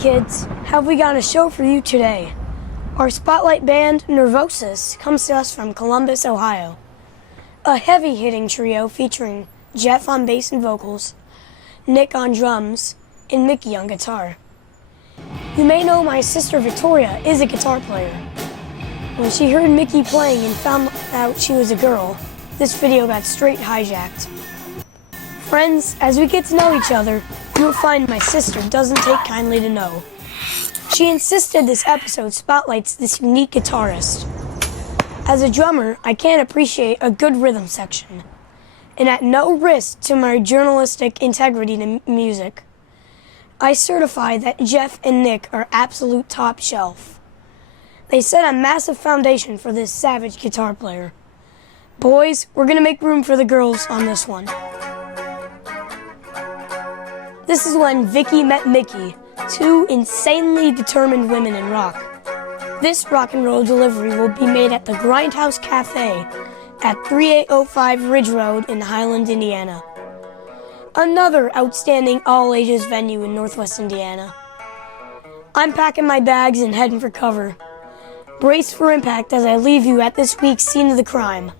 kids, have we got a show for you today. Our spotlight band, Nervosas, comes to us from Columbus, Ohio. A heavy-hitting trio featuring Jeff on bass and vocals, Nick on drums, and Mickey on guitar. You may know my sister Victoria is a guitar player. When she heard Mickey playing and found out she was a girl, this video got straight hijacked. Friends, as we get to know each other, you'll find my sister doesn't take kindly to no. She insisted this episode spotlights this unique guitarist. As a drummer, I can't appreciate a good rhythm section. And at no risk to my journalistic integrity to music, I certify that Jeff and Nick are absolute top shelf. They set a massive foundation for this savage guitar player. Boys, we're gonna make room for the girls on this one. This is when Vicky met Mickey, two insanely determined women in rock. This rock and roll delivery will be made at the Grindhouse Cafe at 3805 Ridge Road in Highland, Indiana. Another outstanding all-ages venue in Northwest Indiana. I'm packing my bags and heading for cover. Brace for impact as I leave you at this week's scene of the crime.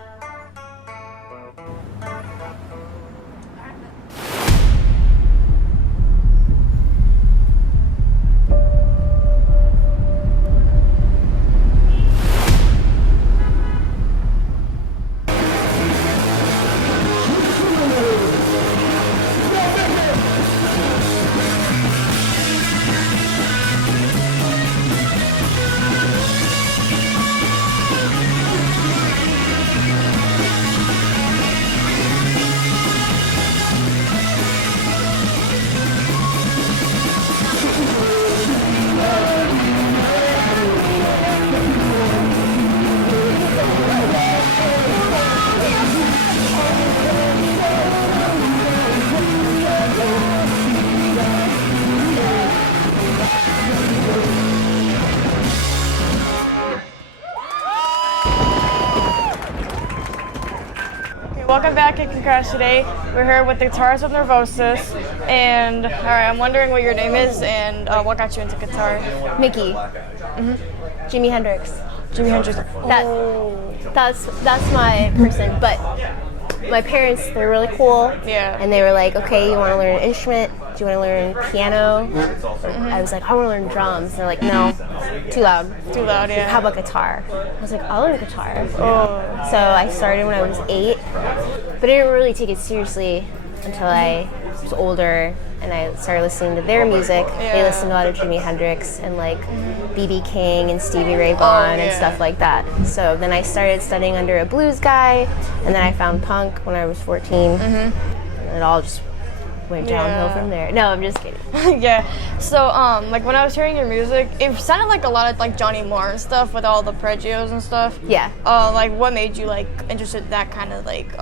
Welcome back, KICKNCRASH. Today we're here with the guitarist of Nervosas, and all right, I'm wondering what your name is and what got you into guitar. Mickey. Jimi Hendrix. Jimi Hendrix. That's my person. But my parents, they're really cool. Yeah. And they were like, okay, you want to learn an instrument? Do you want to learn piano? I was like, I want to learn drums. They're like, no, too loud. Too loud, yeah. How about guitar? I was like, I'll learn guitar. Oh. So I started when I was 8, but I didn't really take it seriously until I was older and I started listening to their music. Yeah. They listened to a lot of Jimi Hendrix and like B.B. King and Stevie Ray Vaughan and stuff like that. So then I started studying under a blues guy, and then I found punk when I was 14. And it all just went downhill from there. No, I'm just kidding. Yeah. So, like when I was hearing your music, it sounded like a lot of like Johnny Marr and stuff with all the pregios and stuff. Yeah. Like what made you like interested in that kind of like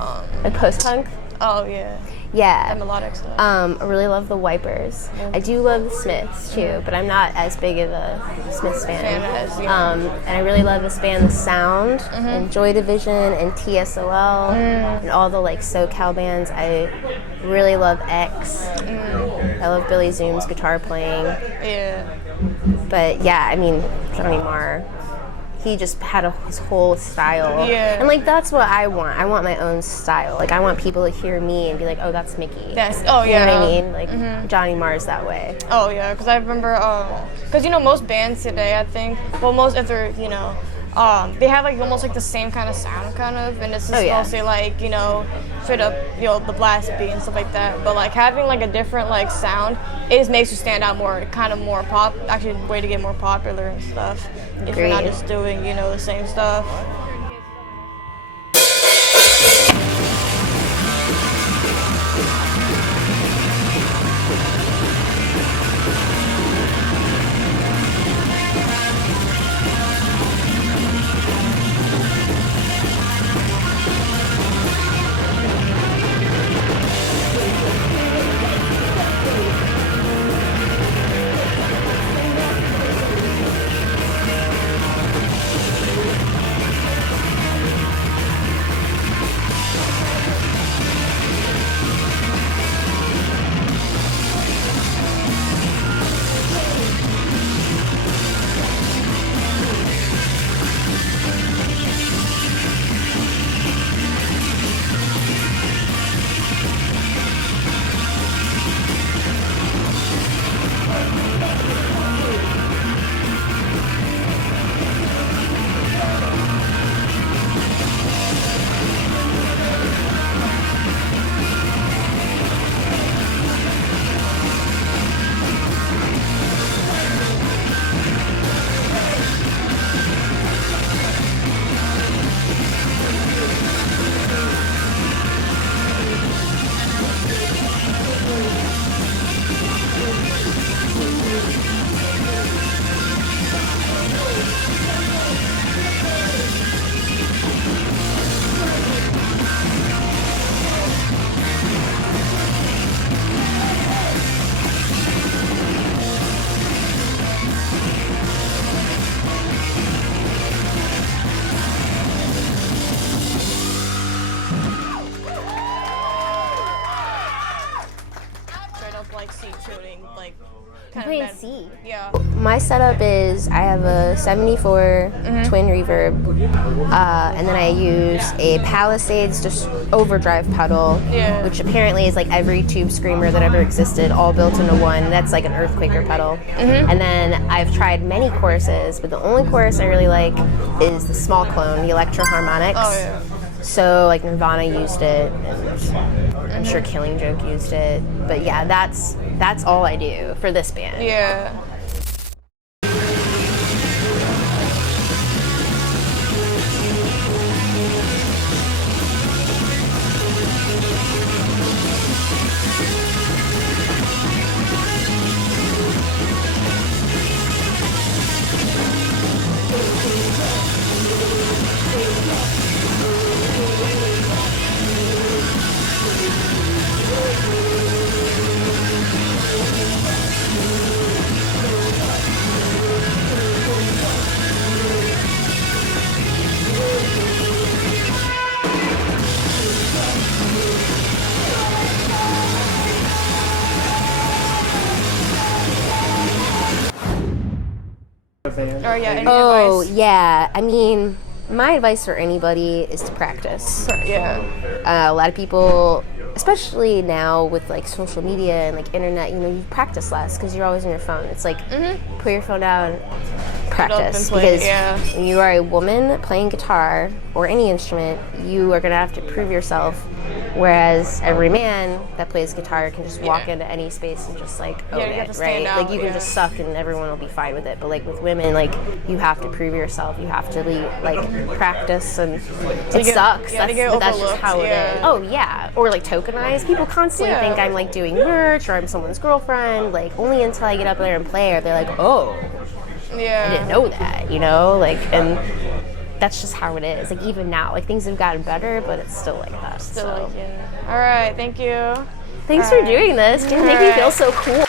Like post-punk? Oh yeah. Yeah. That melodic stuff. I really love the Wipers. I do love the Smiths too, but I'm not as big of a Smiths fan. And I really love this band, The Sound, and Joy Division, and TSOL, and all the like SoCal bands. I really love X. I love Billy Zoom's guitar playing. Yeah. But yeah, I mean, Johnny Marr, he just had his whole style. Yeah. And like that's what I want. I want my own style. Like I want people to hear me and be like, oh, that's Mickey. That's, You know what I mean? Like Johnny Marr's that way. Oh yeah, because I remember, because you know most bands today, I think, well most if they're they have like almost like the same kind of sound kind of, and it's just mostly like straight up the blast beat and stuff like that. But like having like a different like sound, it just makes you stand out more, kind of more pop. Actually, a way to get more popular and stuff. If you're not just doing the same stuff. kind playing of band. C. Yeah. My setup is I have a 74 twin reverb, and then I use a Palisades just overdrive pedal, which apparently is like every tube screamer that ever existed, all built into one. That's like an earthquaker pedal. And then I've tried many choruses, but the only chorus I really like is the small clone, the Electro Harmonics. Oh yeah. So like Nirvana used it, and I'm sure Killing Joke used it. But yeah, that's all I do for this band. Yeah. Or yeah, any advice? Yeah. I mean, my advice for anybody is to practice. Yeah. A lot of people, especially now with like social media and like internet, you know, you practice less because you're always on your phone. It's like put your phone down, practice. Because when you are a woman playing guitar or any instrument, you are gonna have to prove yourself. Whereas every man that plays guitar can just walk into any space and just like own it, right? Like you can just suck and everyone will be fine with it. But like with women, like you have to prove yourself. You have to like practice, and it sucks. But that's just how it is. Oh yeah, or like tokenize. People constantly think I'm like doing merch or I'm someone's girlfriend. Like only until I get up there and play are they like, oh, I didn't know that, you know, like and. That's just how it is. Like even now, like things have gotten better, but it's still like that. Still All right, thank you. Thanks for doing this. You make me feel so cool.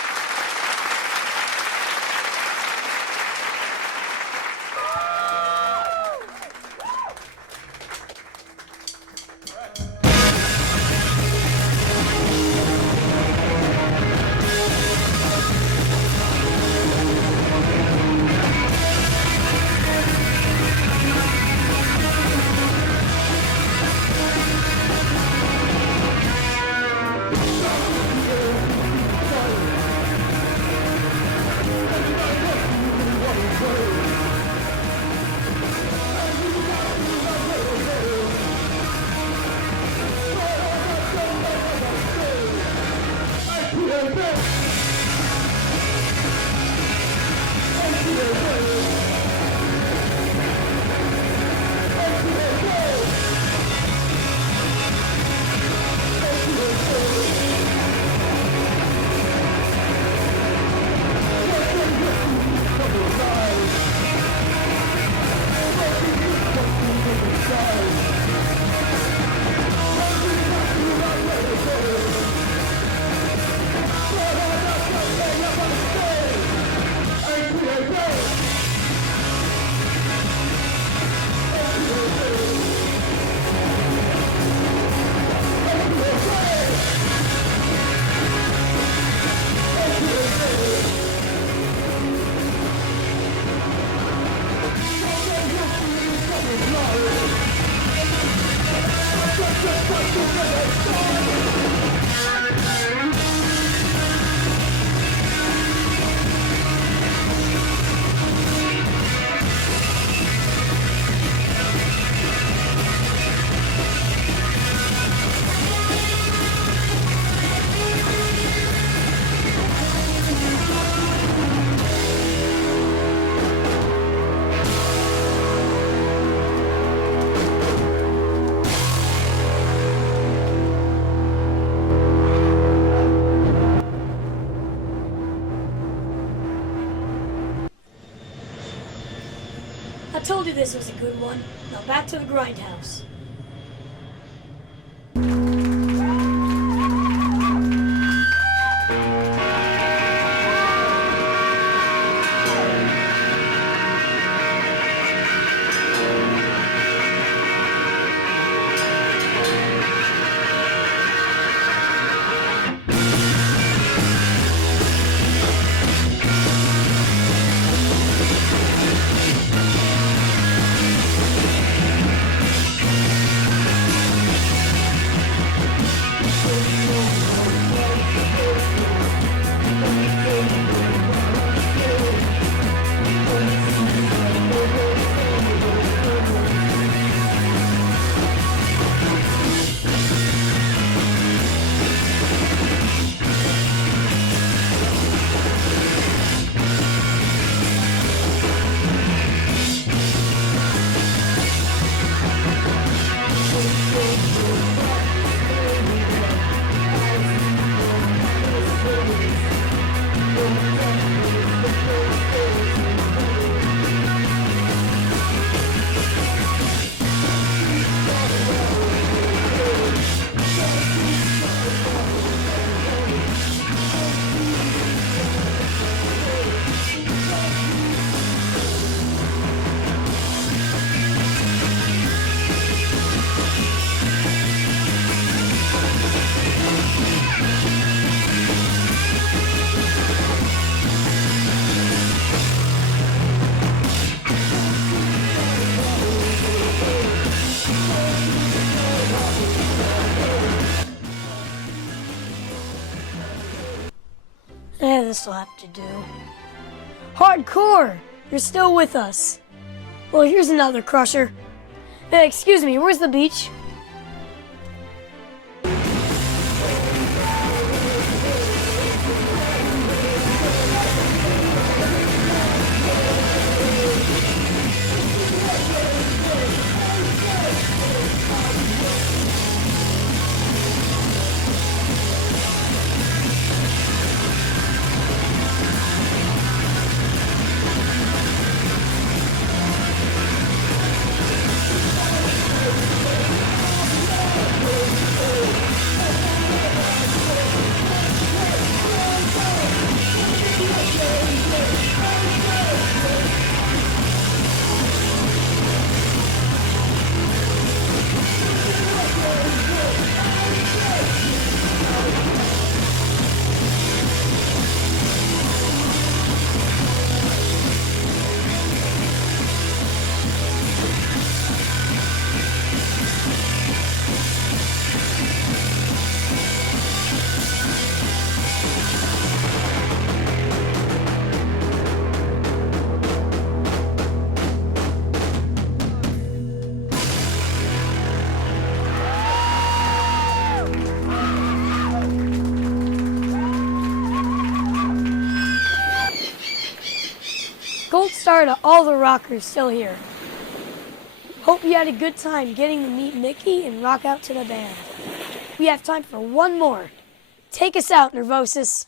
I told you this was a good one. Now back to the Grindhouse. this'll have to do. Hardcore! You're still with us. Well, here's another crusher. Hey, excuse me, where's the beach? Gold star to all the rockers still here. Hope you had a good time getting to meet Mickey and rock out to the band. We have time for one more. Take us out, Nervosas.